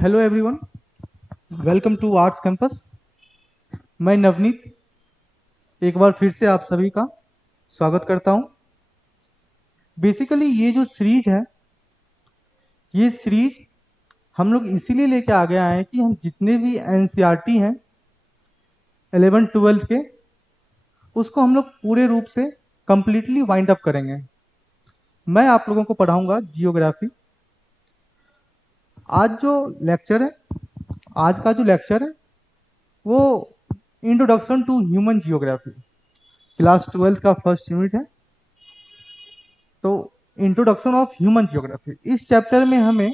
Hello everyone, welcome to arts campus. मैं नवनीत एक बार फिर से आप सभी का स्वागत करता हूं। बेसिकली ये जो सीरीज है, ये सीरीज हम लोग इसीलिए लेके आ गए हैं कि हम जितने भी एनसीईआरटी हैं 11 12 के, उसको हम लोग पूरे रूप से कंप्लीटली वाइंड अप करेंगे। मैं आप लोगों को पढ़ाऊंगा जियोग्राफी। आज जो लेक्चर है आज का जो लेक्चर है वो introduction to human geography, class 12 का फर्स्ट यूनिट है। तो इंट्रोडक्शन ऑफ ह्यूमन जियोग्राफी, इस चैप्टर में हमें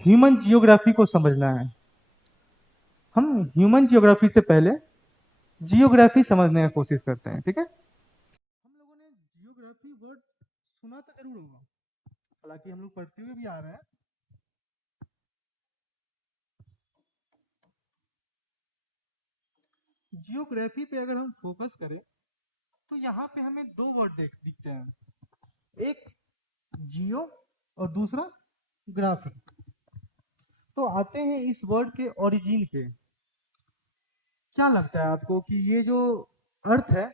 ह्यूमन जियोग्राफी को समझना है। हम ह्यूमन जियोग्राफी से पहले जियोग्राफी समझने की कोशिश करते हैं, ठीक है। हम लोगों ने जियोग्राफी वर्ड सुना तो जरूर होगा, हालांकि हम लोग पढ़ते हुए भी आ रहे हैं। जियोग्राफी पे अगर हम फोकस करें तो यहाँ पे हमें दो वर्ड दिखते हैं, एक जियो और दूसरा ग्राफी। तो आते हैं इस वर्ड के ओरिजिन पे। क्या लगता है आपको कि ये जो अर्थ है,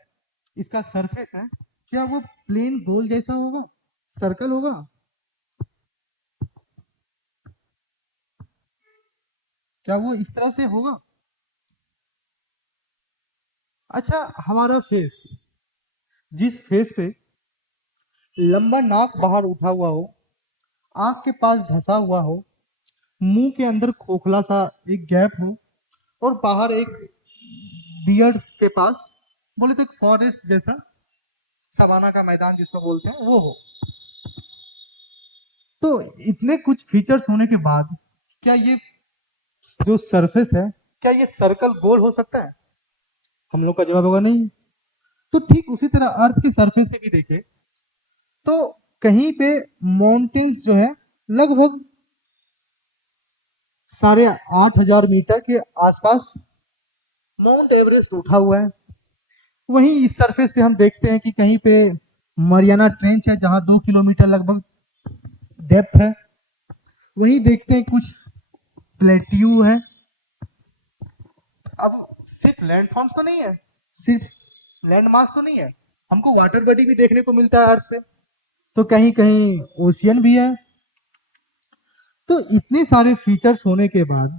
इसका सरफेस है, क्या वो प्लेन गोल जैसा होगा, सर्कल होगा? क्या वो इस तरह से होगा? अच्छा, हमारा फेस, जिस फेस पे लंबा नाक बाहर उठा हुआ हो, आंख के पास धंसा हुआ हो, मुंह के अंदर खोखला सा एक गैप हो, और बाहर एक बियर्ड के पास बोले तो एक फॉरेस्ट जैसा सवाना का मैदान जिसको बोलते हैं वो हो, तो इतने कुछ फीचर्स होने के बाद क्या ये जो सरफेस है, क्या ये सर्कल गोल हो सकता है? हम लोग का जवाब होगा नहीं। तो ठीक उसी तरह अर्थ के सरफेस पे भी देखें तो कहीं पे माउंटेन्स जो है लगभग 8,500 मीटर के आसपास माउंट एवरेस्ट उठा हुआ है। वहीं इस सरफेस पे हम देखते हैं कि कहीं पे मरियाना ट्रेंच है जहां 2 किलोमीटर लगभग डेप्थ है। वहीं देखते हैं कुछ प्लेट्यू है। अब सिर्फ लैंडफॉर्म्स तो नहीं है, सिर्फ लैंड मास तो नहीं है, हमको वाटर बॉडी भी देखने को मिलता है अर्थ से। तो कहीं कहीं ओशियन भी है। तो इतने सारे फीचर्स होने के बाद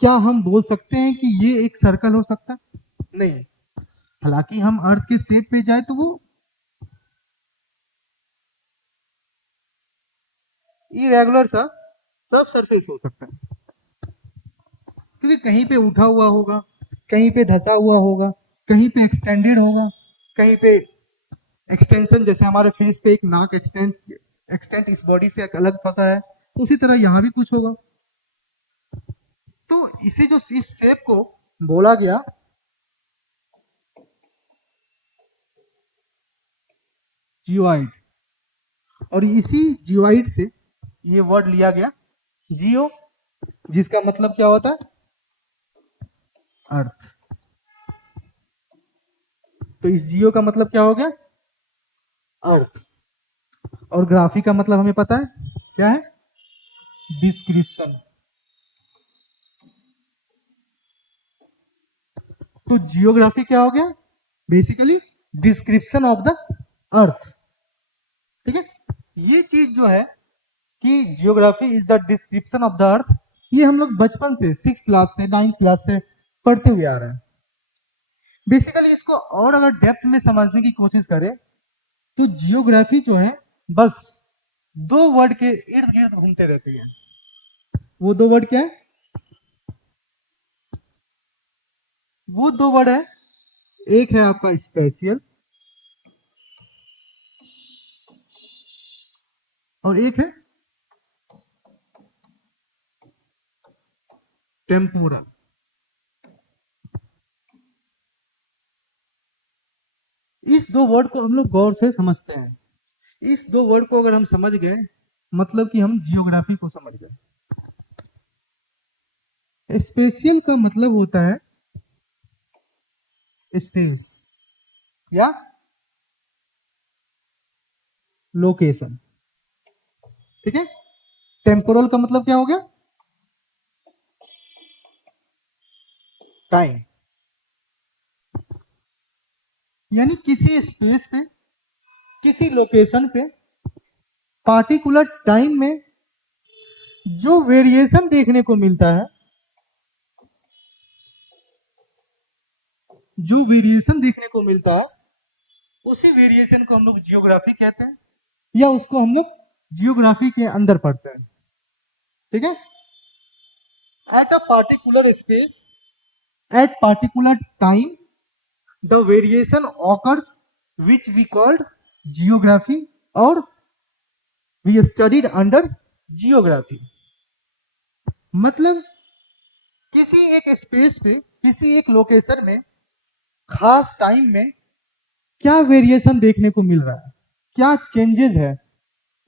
क्या हम बोल सकते हैं कि ये एक सर्कल हो सकता है? नहीं। हालांकि हम अर्थ के शेप पे जाए तो वो इरेगुलर सा रफ सरफेस हो सकता है, क्योंकि कहीं पे उठा हुआ होगा, कहीं पे धंसा हुआ होगा, कहीं पे एक्सटेंडेड होगा, कहीं पे एक्सटेंशन, जैसे हमारे फेस पे एक नाक एक्सटेंट इस बॉडी से एक अलग फंसा है, तो उसी तरह यहाँ भी कुछ होगा। तो इसे जो इस शेप को बोला गया जियोइड, और इसी जियोइड से ये वर्ड लिया गया जियो, जिसका मतलब क्या होता है? अर्थ। तो इस जियो का मतलब क्या हो गया? अर्थ। और ग्राफी का मतलब हमें पता है क्या है? डिस्क्रिप्शन। तो जियोग्राफी क्या हो गया? Basically description of the earth, ठीक है। ये चीज जो है कि geography is the description of the earth, ये हम लोग बचपन से 6 क्लास से 9th क्लास से पढ़ते हुए आ रहे हैं। बेसिकली इसको और अगर डेप्थ में समझने की कोशिश करें तो जियोग्राफी जो है बस दो वर्ड के इर्द गिर्द घूमते रहती है। वो दो वर्ड क्या है? वो दो वर्ड है, एक है आपका स्पेशियल और एक है टेम्पोरल। इस दो वर्ड को हम लोग गौर से समझते हैं। इस दो वर्ड को अगर हम समझ गए मतलब कि हम जियोग्राफी को समझ गए। स्पेशियल का मतलब होता है स्पेस या लोकेशन, ठीक है। टेम्पोरल का मतलब क्या हो गया? टाइम, यानी किसी स्पेस पे, किसी लोकेशन पे, पार्टिकुलर टाइम में जो वेरिएशन देखने को मिलता है, जो वेरिएशन देखने को मिलता है, उसी वेरिएशन को हम लोग जियोग्राफी कहते हैं, या उसको हम लोग जियोग्राफी के अंदर पढ़ते हैं। ठीक है, at a particular space, at particular time, the variation occurs which we called geography, और वी स्टडीड अंडर जियोग्राफी। मतलब किसी एक स्पेस पे, किसी एक लोकेशन में, खास टाइम में क्या वेरिएशन देखने को मिल रहा है, क्या चेंजेस है,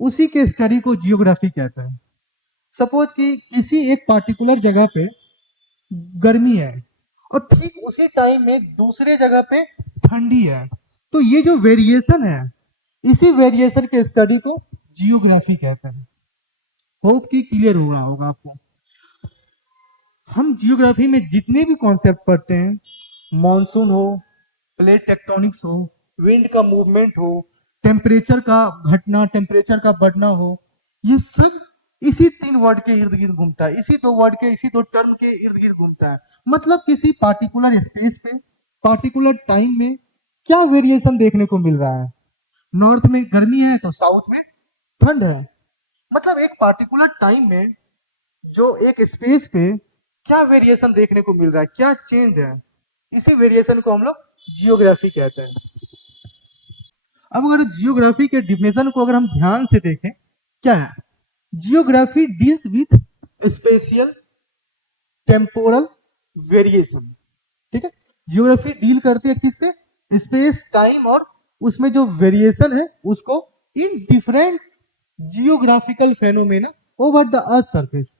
उसी के स्टडी को जियोग्राफी कहते हैं। सपोज कि किसी एक पार्टिकुलर जगह पे गर्मी है और ठीक उसी टाइम में दूसरे जगह पे ठंडी है, तो ये जो वेरिएशन है, इसी वेरिएशन के स्टडी को जियोग्राफी कहते हैं। होप कि क्लियर हो रहा होगा आपको। हम जियोग्राफी में जितने भी कॉन्सेप्ट पढ़ते हैं, मॉनसून हो, प्लेट टेक्टोनिक्स हो, विंड का मूवमेंट हो, टेम्परेचर का घटना, टेम्परेचर का बढ़ना हो, ये सब इसी तीन वर्ड के इर्द गिर्द घूमता है, इसी दो वर्ड के, इसी दो टर्म के इर्द गिर्द घूमता है। मतलब किसी पार्टिकुलर स्पेस पे, पार्टिकुलर टाइम में क्या वेरिएशन देखने को मिल रहा है। नॉर्थ में गर्मी है तो साउथ में ठंड है। मतलब एक पार्टिकुलर टाइम में जो एक स्पेस पे क्या वेरिएशन देखने को मिल रहा है, क्या चेंज है, इसी वेरिएशन को हम लोग जियोग्राफी कहते हैं। अब अगर जियोग्राफी के डिफिनेशन को अगर हम ध्यान से देखें, क्या है, geography deals with spatial temporal variation. ठीक है, जियोग्राफी डील करती है किससे, स्पेस टाइम और उसमें जो वेरिएशन है उसको in different geographical phenomena over the earth surface.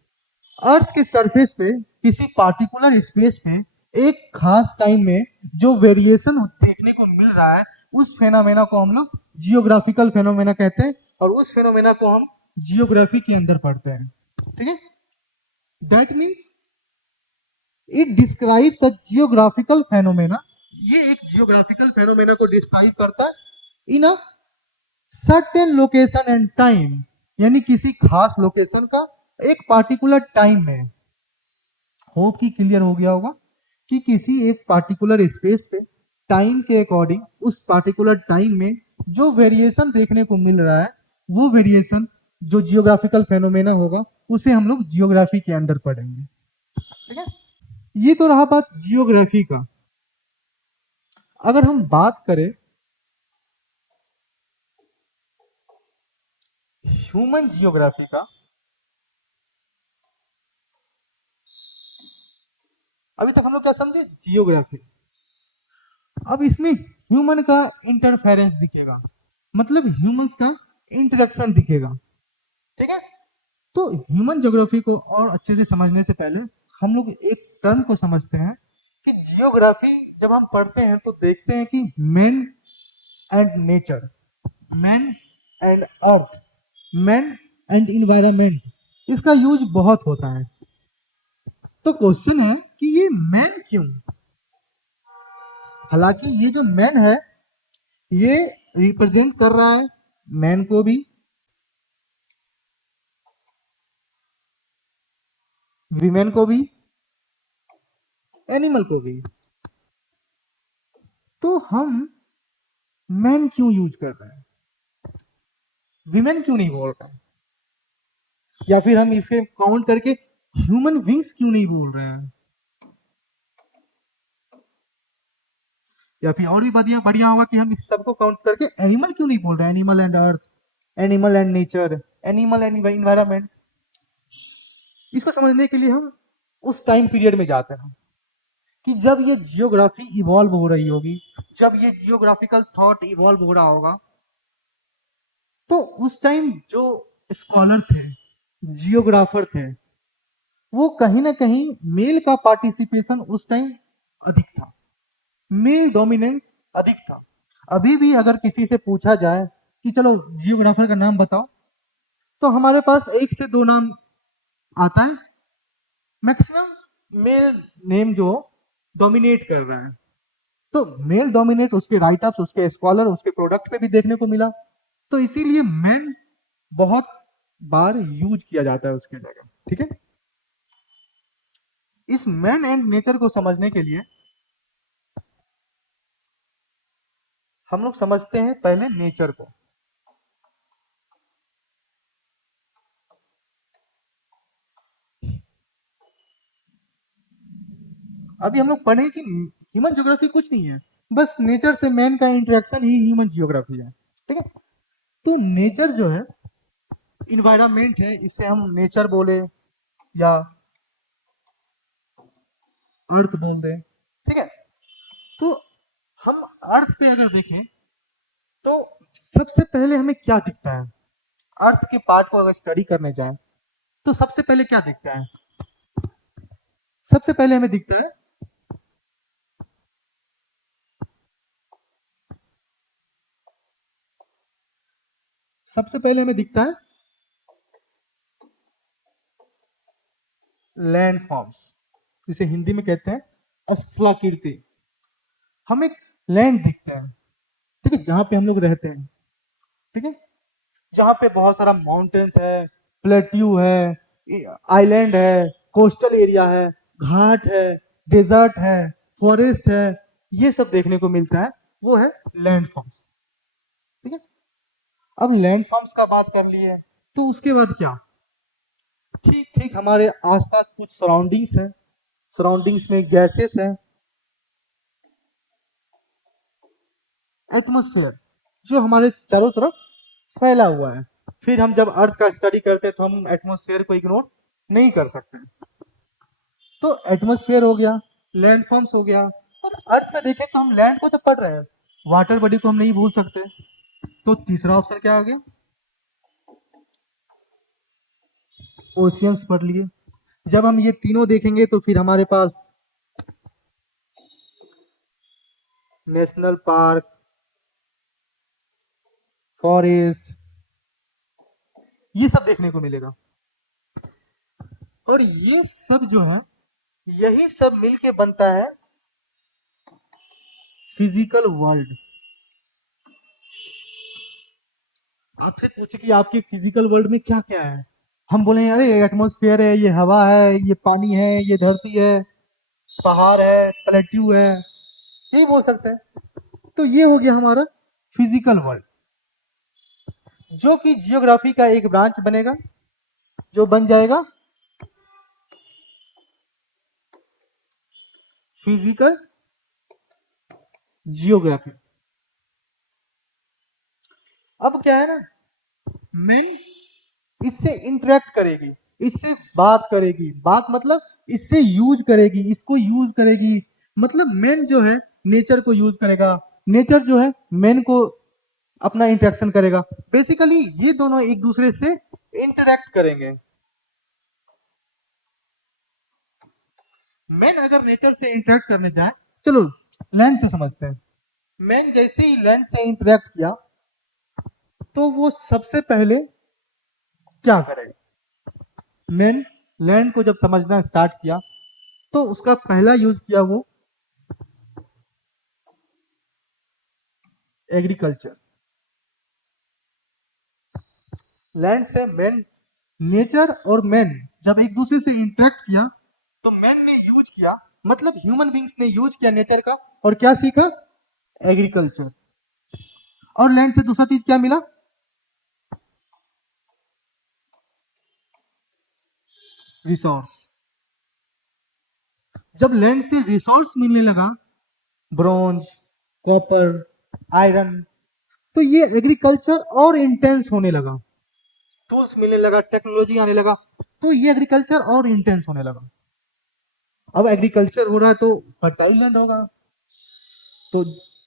Earth के सरफेस पे किसी पार्टिकुलर स्पेस में एक खास टाइम में जो वेरिएशन देखने को मिल रहा है, उस फेनोमेना को हम लोग जियोग्राफिकल फेनोमेना कहते हैं, और उस फेनोमेना को हम जियोग्राफी के अंदर पढ़ते हैं। ठीक है, that means it describes a geographical phenomena. ये एक जियोग्राफिकल फेनोमेना को डिस्क्राइब करता है in a certain location and time, यानी किसी खास लोकेशन का एक पार्टिकुलर टाइम में। होप कि क्लियर हो गया होगा कि किसी एक पार्टिकुलर स्पेस पे टाइम के अकॉर्डिंग उस पार्टिकुलर टाइम में जो वेरिएशन देखने को मिल रहा है, वो वेरिएशन जो जियोग्राफिकल फेनोमेना होगा उसे हम लोग जियोग्राफी के अंदर पढ़ेंगे। ठीक है, ये तो रहा बात जियोग्राफी का। अगर हम बात करें ह्यूमन जियोग्राफी का, अभी तक हम लोग क्या समझे, जियोग्राफी। अब इसमें ह्यूमन का इंटरफेरेंस दिखेगा, मतलब ह्यूमंस का इंटरेक्शन दिखेगा। ठीक है, तो ह्यूमन ज्योग्राफी को और अच्छे से समझने से पहले हम लोग एक टर्म को समझते हैं कि जियोग्राफी जब हम पढ़ते हैं तो देखते हैं कि man and nature, man and earth, man and environment, इसका यूज बहुत होता है। तो क्वेश्चन है कि ये मैन क्यों। हालांकि ये जो मैन है ये रिप्रेजेंट कर रहा है मैन को भी, विमेन को भी, एनिमल को भी। तो हम मैन क्यों यूज कर रहे हैं, विमेन क्यों नहीं बोल रहे हैं, या फिर हम इसे काउंट करके ह्यूमन विंग्स क्यों नहीं बोल रहे हैं, या फिर और भी बढ़िया बढ़िया होगा कि हम इस सबको काउंट करके एनिमल क्यों नहीं बोल रहे हैं, animal and earth, animal and nature, animal and environment. इसको समझने के लिए हम उस टाइम पीरियड में जाते हैं कि जब ये जियोग्राफी इवॉल्व हो रही होगी, जब ये जियोग्राफिकल थॉट इवॉल्व हो रहा होगा, तो उस टाइम जो स्कॉलर थे, जियोग्राफर थे, वो कहीं ना कहीं मेल का पार्टिसिपेशन उस टाइम अधिक था, मेल डोमिनेंस अधिक था। अभी भी अगर किसी से पूछा जाए कि चलो जियोग्राफर का नाम बताओ, तो हमारे पास एक से दो नाम आता है मैक्सिमम। मेल नेम जो डोमिनेट कर रहा है। तो मेल डोमिनेट उसके राइट अप्स, उसके स्कॉलर, उसके प्रोडक्ट पे भी देखने को मिला। तो इसीलिए मेन बहुत बार यूज किया जाता है उसके जगह। ठीक है, इस मैन एंड नेचर को समझने के लिए हम लोग समझते हैं पहले नेचर को। अभी हम लोग पढ़े कि ह्यूमन ज्योग्राफी कुछ नहीं है, बस नेचर से मैन का इंटरेक्शन ही ह्यूमन ज्योग्राफी है। ठीक है, तो नेचर जो है इन्वायरमेंट है, इसे हम नेचर बोले या अर्थ बोल दें। ठीक है, तो हम अर्थ पे अगर देखें तो सबसे पहले हमें क्या दिखता है, अर्थ के पार्ट को अगर स्टडी करने जाए तो सबसे पहले क्या दिखता है? सबसे पहले हमें दिखता है सबसे पहले हमें दिखता है लैंड फॉर्म्स, जिसे हिंदी में कहते हैं स्थलाकृति। हमें लैंड दिखता है, ठीक है, जहां पे हम लोग रहते हैं। ठीक है, जहां पे बहुत सारा माउंटेन्स है, प्लेट्यू है, आइलैंड है, कोस्टल एरिया है, घाट है, डेजर्ट है, फॉरेस्ट है, ये सब देखने को मिलता है, वो है लैंड फॉर्म्स। ठीक है, अब लैंड फॉर्म्स का बात कर लिए तो उसके बाद क्या? ठीक ठीक हमारे आसपास कुछ सराउंडिंग्स है, सराउंडिंग्स में गैसेस है, एटमॉस्फेयर जो हमारे चारों तरफ फैला हुआ है। फिर हम जब अर्थ का स्टडी करते हैं तो हम एटमॉस्फेयर को इग्नोर नहीं कर सकते। तो एटमॉस्फेयर हो गया, लैंड फॉर्म्स हो गया, और अर्थ में देखें तो हम लैंड को तो पढ़ रहे हैं, वाटर बॉडी को हम नहीं भूल सकते। तो तीसरा ऑप्शन क्या आ गया? ओशियंस पढ़ लिए। जब हम ये तीनों देखेंगे तो फिर हमारे पास नेशनल पार्क, फॉरेस्ट, ये सब देखने को मिलेगा। और ये सब जो है, यही सब मिलके बनता है फिजिकल वर्ल्ड। आपसे पूछे कि आपके फिजिकल वर्ल्ड में क्या क्या है, हम बोले अरे एटमॉस्फेयर है, ये हवा है, ये पानी है, ये धरती है, पहाड़ है, प्लेट्यू है, यही बोल सकते हैं। तो ये हो गया हमारा फिजिकल वर्ल्ड, जो कि जियोग्राफी का एक ब्रांच बनेगा, जो बन जाएगा फिजिकल जियोग्राफी। अब क्या है ना, मेन इससे इंटरेक्ट करेगी, इससे बात करेगी, बात मतलब इससे यूज करेगी, इसको यूज करेगी, मतलब मेन जो है नेचर को यूज करेगा, नेचर जो है मेन को अपना इंटरेक्शन करेगा। बेसिकली ये दोनों एक दूसरे से इंटरेक्ट करेंगे। मेन अगर नेचर से इंटरेक्ट करने जाए, चलो लैंड से समझते हैं। मैन जैसे ही लैंड से इंटरेक्ट किया तो वो सबसे पहले क्या करेगा? मैन लैंड को जब समझना स्टार्ट किया तो उसका पहला यूज किया वो एग्रीकल्चर। लैंड से मैन, नेचर और मैन जब एक दूसरे से इंटरेक्ट किया तो मैन ने यूज किया, मतलब ह्यूमन बींग्स ने यूज किया नेचर का, और क्या सीखा? एग्रीकल्चर। और लैंड से दूसरा चीज क्या मिला? रिसोर्स। जब लैंड से रिसोर्स मिलने लगा, ब्रॉन्ज, कॉपर, आयरन, तो ये एग्रीकल्चर और इंटेंस होने लगा, टूल्स मिलने लगा, टेक्नोलॉजी आने लगा, तो ये एग्रीकल्चर और इंटेंस होने लगा। अब एग्रीकल्चर हो रहा है तो फर्टाइल लैंड होगा, तो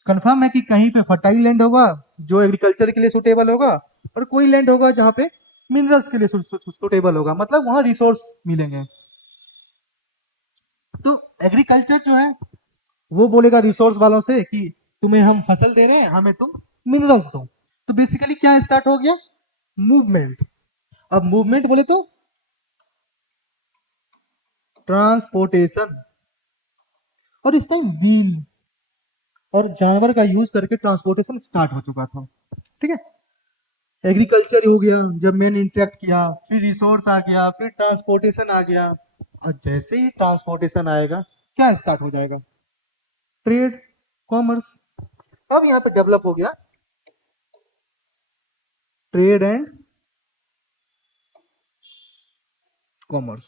कंफर्म है कि कहीं पे फर्टाइल लैंड होगा जो एग्रीकल्चर के लिए सुटेबल होगा, और कोई लैंड होगा जहां पे मिनरल्स के लिए सुटेबल होगा, मतलब वहां रिसोर्स मिलेंगे। तो एग्रीकल्चर जो है वो बोलेगा रिसोर्स वालों से कि तुम्हें हम फसल दे रहे हैं, हमें तुम मिनरल्स दो। तो बेसिकली क्या स्टार्ट हो गया? मूवमेंट। अब मूवमेंट बोले तो ट्रांसपोर्टेशन। और इस टाइम व्हील और जानवर का यूज करके ट्रांसपोर्टेशन स्टार्ट हो चुका था। ठीक है, एग्रीकल्चर हो गया, जब मैन इंटरेक्ट किया, फिर रिसोर्स आ गया, फिर ट्रांसपोर्टेशन आ गया, और जैसे ही ट्रांसपोर्टेशन आएगा क्या स्टार्ट हो जाएगा? Trade, commerce. अब यहाँ पे डेवलप हो गया ट्रेड एंड कॉमर्स।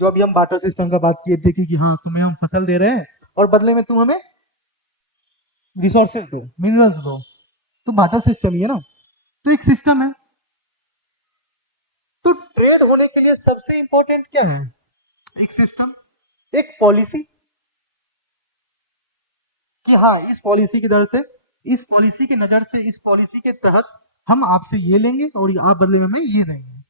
जो अभी हम बाटर सिस्टम का बात किए थे कि हाँ तुम्हें हम फसल दे रहे हैं और बदले में तुम हमें रिसोर्सेज दो, मिनरल्स दो, तो बाटर सिस्टम ही है ना, तो एक सिस्टम है। तो ट्रेड होने के लिए सबसे इंपॉर्टेंट क्या है? एक सिस्टम, एक पॉलिसी, कि हाँ इस पॉलिसी की दर से, इस पॉलिसी की नजर से, इस पॉलिसी के तहत हम आपसे ये लेंगे और आप बदले में हमें ये देंगे,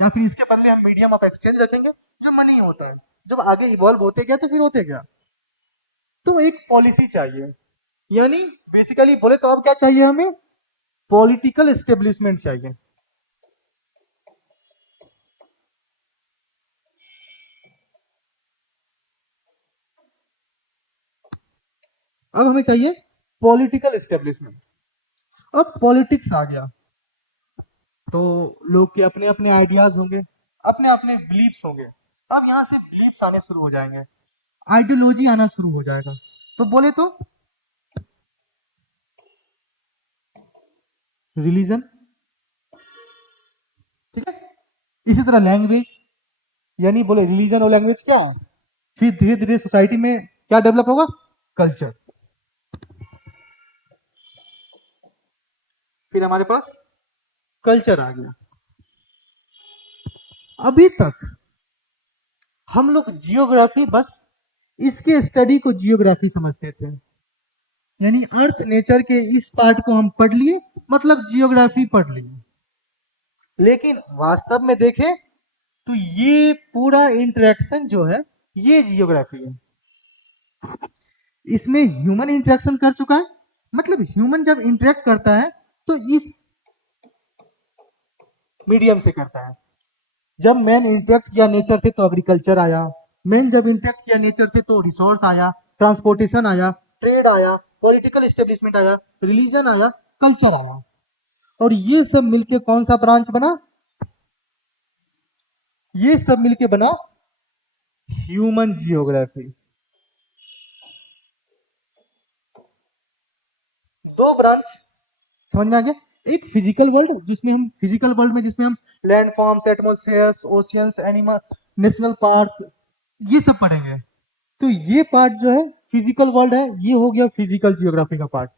या फिर इसके बदले हम मीडियम ऑफ एक्सचेंज रखेंगे जो मनी होता है। जब आगे इवॉल्व होते गया तो फिर होते गया, तो एक पॉलिसी चाहिए। यानी बेसिकली बोले तो अब क्या चाहिए हमें? पॉलिटिकल एस्टेब्लिशमेंट चाहिए। अब हमें चाहिए पॉलिटिकल एस्टेब्लिशमेंट। अब पॉलिटिक्स आ गया तो लोग के अपने अपने आइडियाज होंगे, अपने अपने बिलीफ्स होंगे। अब यहाँ से बिलीफ्स आने शुरू हो जाएंगे, आइडियोलॉजी आना शुरू हो जाएगा। तो बोले तो रिलीजन, ठीक है, इसी तरह लैंग्वेज, यानी बोले रिलीजन और लैंग्वेज क्या है, फिर धीरे धीरे सोसाइटी में क्या डेवलप होगा? कल्चर। फिर हमारे पास कल्चर आ गया। अभी तक हम लोग जियोग्राफी, बस इसके स्टडी को जियोग्राफी समझते थे, यानी अर्थ नेचर के इस पार्ट को हम पढ़ लिए, मतलब जियोग्राफी पढ़ लिए। लेकिन वास्तव में देखें तो ये पूरा इंटरेक्शन जो है ये जियोग्राफी है। इसमें ह्यूमन इंटरेक्शन कर चुका है, मतलब ह्यूमन जब इंटरेक्ट करता है तो इस मीडियम से करता है। जब मैन इंटरेक्ट किया नेचर से तो एग्रीकल्चर आया, मैन जब इंटरेक्ट किया नेचर से तो रिसोर्स आया, ट्रांसपोर्टेशन आया, ट्रेड आया, पॉलिटिकल एस्टेब्लिशमेंट आया, रिलीजन आया, कल्चर आया, और ये सब मिलके कौन सा ब्रांच बना? ये सब मिलके बना ह्यूमन जियोग्राफी। दो ब्रांच समझ में आ गया। एक फिजिकल वर्ल्ड, जिसमें हम फिजिकल वर्ल्ड में जिसमें हम land forms, atmospheres, oceans, animal, national park, ये सब पढ़ेंगे। तो ये पार्ट जो है फिजिकल वर्ल्ड है, ये हो गया फिजिकल जियोग्राफी का पार्ट।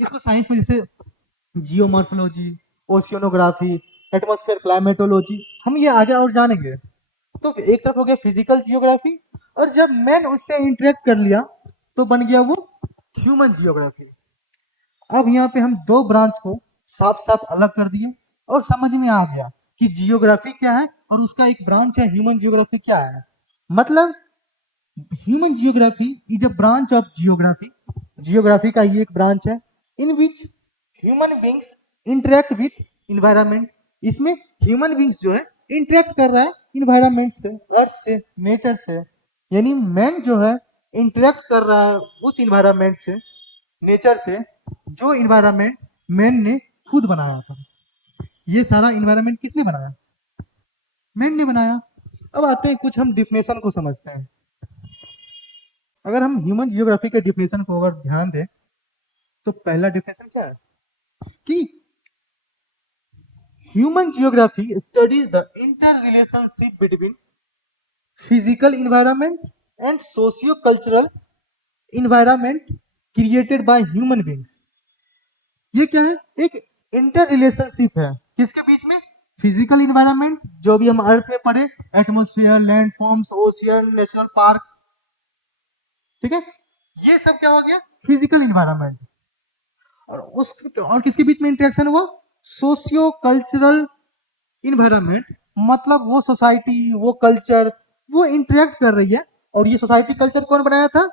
इसको साइंस में जैसे जियोमॉर्फोलॉजी, ओशियोनोग्राफी, एटमॉस्फेयर क्लाइमेटोलॉजी, हम ये आगे और जानेंगे। तो एक तरफ हो गया फिजिकल जियोग्राफी, और जब मैन उससे इंटरेक्ट कर लिया तो बन गया वो ह्यूमन जियोग्राफी। अब यहाँ पे हम दो ब्रांच को साफ साफ अलग कर दिए और समझ में आ गया कि जियोग्राफी क्या है और उसका एक ब्रांच है ह्यूमन जियोग्राफी क्या है। मतलब human geography is a branch of geography, geography का ये एक ब्रांच है, in which human beings interact with environment. इसमें ह्यूमन बींग्स जो है इंटरेक्ट कर रहा है इन्वायरमेंट से, अर्थ से, नेचर से, यानी मैन जो है इंटरेक्ट कर रहा है उस इन्वायरमेंट से, नेचर से, जो इन्वायरमेंट मैन ने खुद बनाया था। ये सारा इन्वायरमेंट किसने बनाया? मैन ने बनाया। अब आते हैं कुछ हम डिफिनेशन को समझते हैं। अगर हम ह्यूमन जियोग्राफी के डिफिनेशन को अगर ध्यान दें तो पहला डिफिनेशन क्या है कि human geography studies the inter relationship between physical environment and socio cultural environment created by human beings. ये क्या है? एक इंटर रिलेशनशिप है किसके बीच में? फिजिकल इन्वायरमेंट जो भी हम अर्थ में पढ़े, atmosphere, land forms, ocean, natural park, ठीक है, ये सब क्या हो गया? Physical environment. और किसके बीच में इंटरेक्शन हुआ? सोशियो कल्चरल इन्वायरमेंट, मतलब वो सोसाइटी, वो कल्चर, वो इंटरेक्ट कर रही है, और ये सोसाइटी कल्चर कौन बनाया था?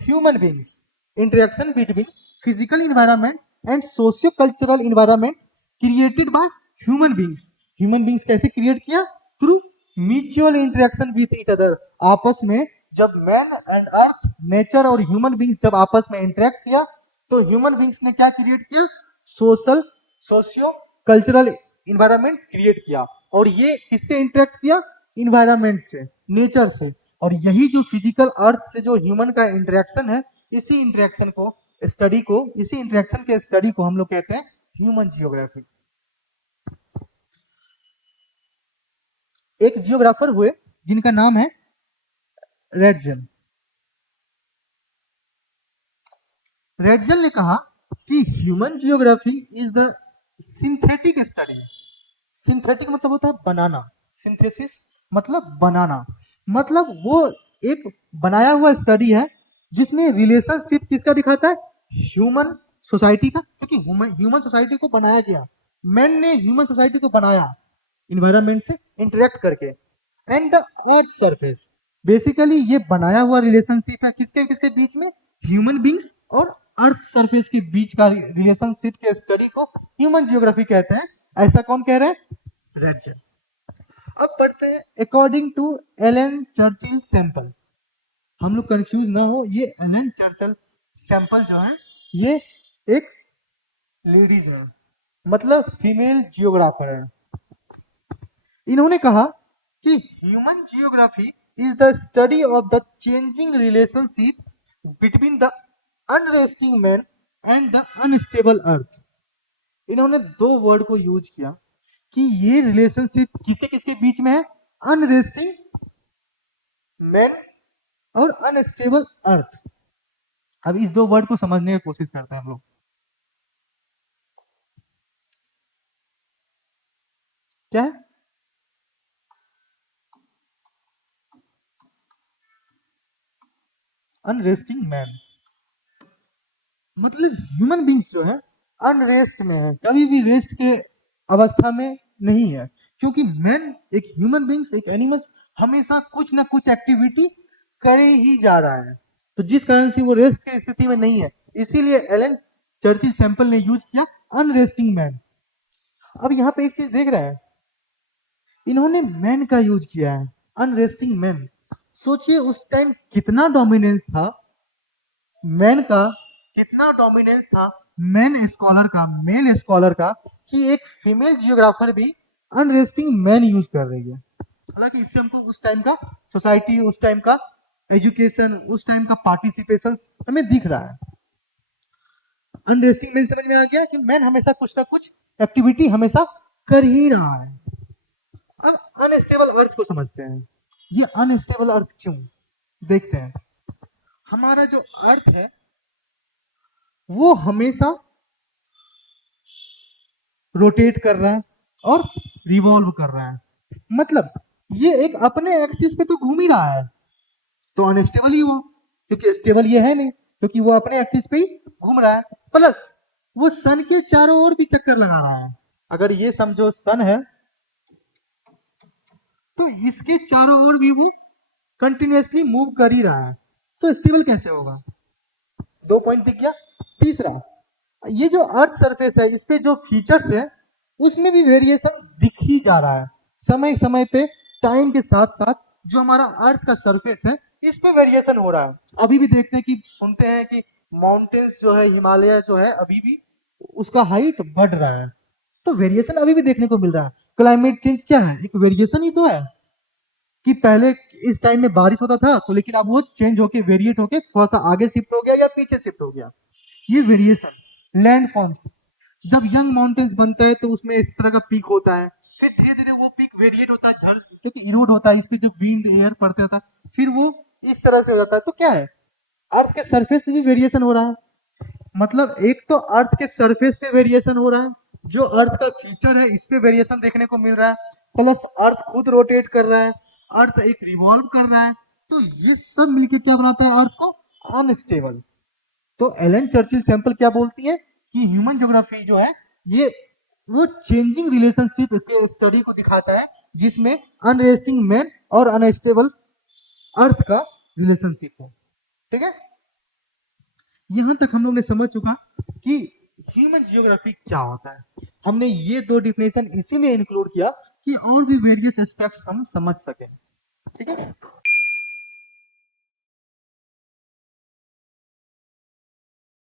Human beings. Interaction between physical environment and socio cultural environment created by human beings. Human beings कैसे क्रिएट किया? Through mutual interaction with each other, आपस में जब मैन एंड अर्थ, नेचर और ह्यूमन बींग्स जब आपस में इंटरेक्ट किया तो ह्यूमन बींग्स ने क्या क्रिएट किया, social, socio cultural environment create किया। और ये किससे इंटरेक्ट किया, इन्वायरमेंट से, नेचर से। और यही जो फिजिकल अर्थ से जो ह्यूमन का इंटरेक्शन है, इसी इंटरेक्शन को स्टडी को, इसी इंटरेक्शन के स्टडी को हम लोग कहते हैं ह्यूमन जियोग्राफी। एक जियोग्राफर हुए जिनका नाम है रेडजन। रेडजन ने कहा कि human geography is the synthetic study. Synthetic मतलब होता है बनाना, सिंथेसिस मतलब बनाना, मतलब वो एक बनाया हुआ स्टडी है जिसमें रिलेशनशिप किसका दिखाता है, ह्यूमन सोसाइटी का, क्योंकि ह्यूमन सोसाइटी को बनाया गया, मैन ने ह्यूमन सोसाइटी को बनाया इन्वायरमेंट से इंटरेक्ट करके। And the earth surface, basically ये बनाया हुआ रिलेशनशिप है किसके किसके बीच में, ह्यूमन बींग्स और अर्थ सरफेस के बीच का रिलेशनशिप के स्टडी को ह्यूमन जियोग्राफी कहते हैं। ऐसा कौन कह रहे हैं, रेडजन। अब बढ़ते हैं according to Ellen Churchill Semple. हम लोग कंफ्यूज ना हो, ये एलन चर्चिल सैंपल जो है ये एक लेडीज है, मतलब फीमेल जियोग्राफर है। इन्होंने कहा कि human geography is the study of the changing relationship between the unresting man and the unstable earth. इन्होंने दो वर्ड को यूज किया कि ये रिलेशनशिप किसके किसके बीच में है, अनरेस्टिंग मैन और अनस्टेबल अर्थ। अब इस दो वर्ड को समझने की कोशिश करते हैं हम लोग। क्या है, अनरेस्टिंग मैन मतलब ह्यूमन बींग्स जो है अनरेस्ट में है, कभी भी रेस्ट के अवस्था में नहीं है, क्योंकि मैन एक ह्यूमन बींग्स एक एनिमल्स हमेशा कुछ ना कुछ एक्टिविटी करे ही जा रहा है, तो जिस कारण से वो रेस्ट की स्थिति में नहीं है, इसीलिए एलन चर्चिल सैंपल ने यूज किया अनरेस्टिंग मैन। अब यहाँ पे एक चीज देख रहे हैं, इन्होंने मैन का यूज किया है, अनरेस्टिंग मैन। सोचिए उस टाइम कितना डोमिनेंस था मैन का, कितना डोमिनेंस था मैन स्कॉलर का, मेल स्कॉलर का, कि एक फीमेल जियोग्राफर भी अनरेस्टिंग मैन यूज कर रही है। हालांकि इससे हमको उस टाइम का सोसाइटी, उस टाइम का एजुकेशन, उस टाइम का पार्टिसिपेशन हमें दिख रहा है। अनरेस्टिंग मैन समझ में आ गया कि मैन हमेशा कुछ ना कुछ एक्टिविटी हमेशा कर ही रहा है। अब अनस्टेबल अर्थ को समझते हैं, ये अनस्टेबल अर्थ क्यों, देखते हैं। हमारा जो अर्थ है वो हमेशा रोटेट कर रहा है और रिवॉल्व कर रहा है, मतलब ये एक अपने एक्सिस पे तो घूम ही रहा है, तो अनस्टेबल ही वो, क्योंकि स्टेबल ये है नहीं, क्योंकि वो अपने एक्सिस पे ही घूम रहा है, प्लस वो सन के चारों ओर भी चक्कर लगा रहा है। अगर ये समझो सन है तो इसके चारों ओर भी वो कंटिन्यूअसली मूव कर ही रहा है, तो स्टेबल कैसे होगा। दो पॉइंट दिख गया। तीसरा, ये जो अर्थ सरफेस है इस पे जो फीचर्स है उसमें भी वेरिएशन दिख ही जा रहा है, समय समय पे टाइम के साथ साथ जो हमारा अर्थ का सरफेस है इस पे वेरिएशन हो रहा है। अभी भी देखते हैं कि सुनते हैं कि माउंटेन्स जो है, हिमालय जो है अभी भी उसका हाइट बढ़ रहा है, तो वेरिएशन अभी भी देखने को मिल रहा है। क्लाइमेट चेंज क्या है, एक वेरिएशन ही तो है, कि पहले इस टाइम में बारिश होता था तो लेकिन अब वो चेंज होके वेरिएट होके थोड़ा सा आगे शिफ्ट हो गया या पीछे शिफ्ट हो गया, ये वेरिएशन। लैंड फॉर्म्स, जब यंग माउंटेन्स बनता है तो उसमें इस तरह का पीक होता है, फिर धीरे धीरे वो पीक वेरिएट होता है, झड़, क्योंकि इरोड होता है, इस पे जब विंड एयर पड़ता था फिर वो इस तरह से हो जाता है। तो क्या है, अर्थ के सरफेस पे भी वेरिएशन हो रहा है, मतलब एक तो अर्थ के सरफेस पे वेरिएशन हो रहा है, जो अर्थ का फीचर है इस पे वेरिएशन देखने को मिल रहा है, प्लस अर्थ खुद रोटेट कर रहा है, अर्थ एक रिवॉल्व कर रहा है, तो ये सब मिलके क्या बनाता है अर्थ को अनस्टेबल। तो एलन चर्चिल सैंपल क्या बोलती है कि ह्यूमन ज्योग्राफी जो है ये वो चेंजिंग रिलेशनशिप के स्टडी को दिखाता है जिसमें अनरेस्टिंग मैन और अनस्टेबल अर्थ का रिलेशनशिप हो। ठीक है, यहां तक हम लोग ने समझ चुका कि ह्यूमन जियोग्राफी क्या होता है। हमने ये दो डिफिनेशन इसीलिए इंक्लूड किया कि और भी वेरियस एस्पेक्ट्स हम समझ सकें। ठीक है,